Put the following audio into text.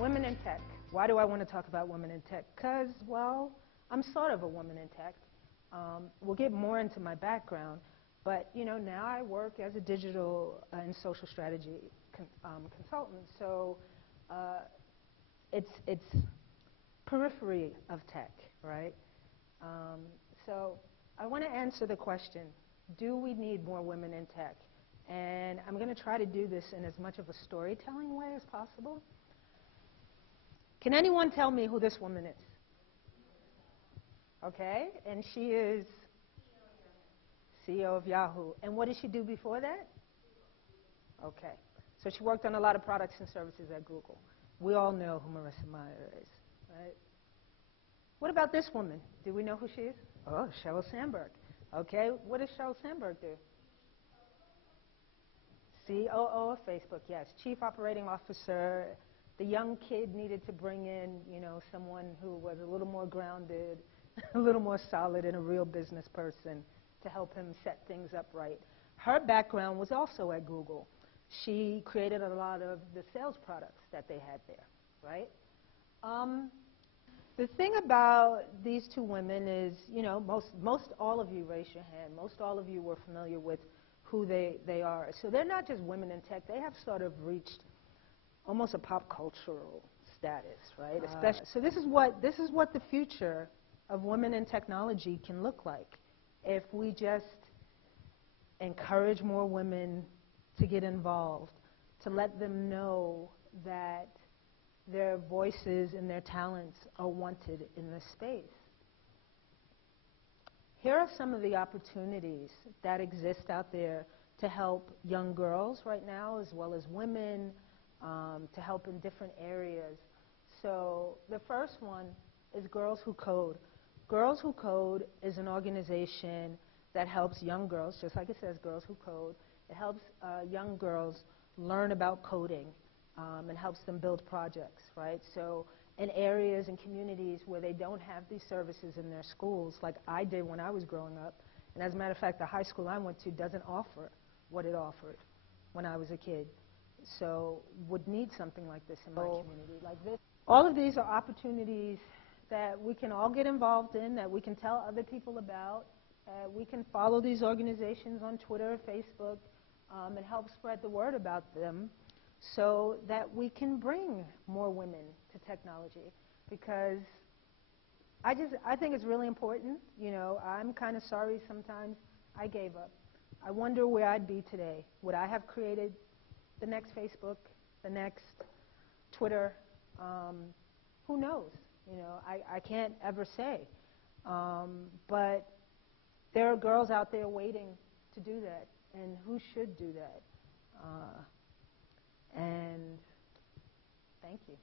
Women in tech. Why do I want to talk about women in tech? Because, well, I'm sort of a woman in tech. We'll get more into my background, but you know, now I work as a digital and social strategy consultant. So it's periphery of tech, right? So I want to answer the question: do we need more women in tech? And I'm going to try to do this in as much of a storytelling way as possible. Can anyone tell me who this woman is? Okay, and she is CEO of Yahoo. And what did she do before that? Okay, so she worked on a lot of products and services at Google. We all know who Marissa Mayer is, right? What about this woman? Do we know who she is? Oh, Sheryl Sandberg. Okay, what does Sheryl Sandberg do? COO of Facebook, yes. Chief Operating Officer. The young kid needed to bring in, you know, someone who was a little more grounded, a little more solid, and a real business person to help him set things up right. Her background was also at Google. She created a lot of the sales products that they had there, right? The thing about these two women is, you know, most all of you, raise your hand, most all of you were familiar with who they are. So they're not just women in tech, they have sort of reached almost a pop cultural status, right? Especially, so this is what the future of women in technology can look like if we just encourage more women to get involved, to let them know that their voices and their talents are wanted in this space. Here are some of the opportunities that exist out there to help young girls right now, as well as women, to help in different areas. So the first one is Girls Who Code. Girls Who Code is an organization that helps young girls, just like it says, Girls Who Code. It helps young girls learn about coding and helps them build projects, right? So in areas and communities where they don't have these services in their schools, like I did when I was growing up, and as a matter of fact, the high school I went to doesn't offer what it offered when I was a kid. So would need something like this in my community, like this. All of these are opportunities that we can all get involved in, that we can tell other people about. We can follow these organizations on Twitter, Facebook, and help spread the word about them so that we can bring more women to technology. Because I think it's really important. You know, I'm kind of sorry sometimes I gave up. I wonder where I'd be today. Would I have created the next Facebook, the next Twitter? Who knows? You know, I can't ever say. But there are girls out there waiting to do that, and who should do that. And thank you.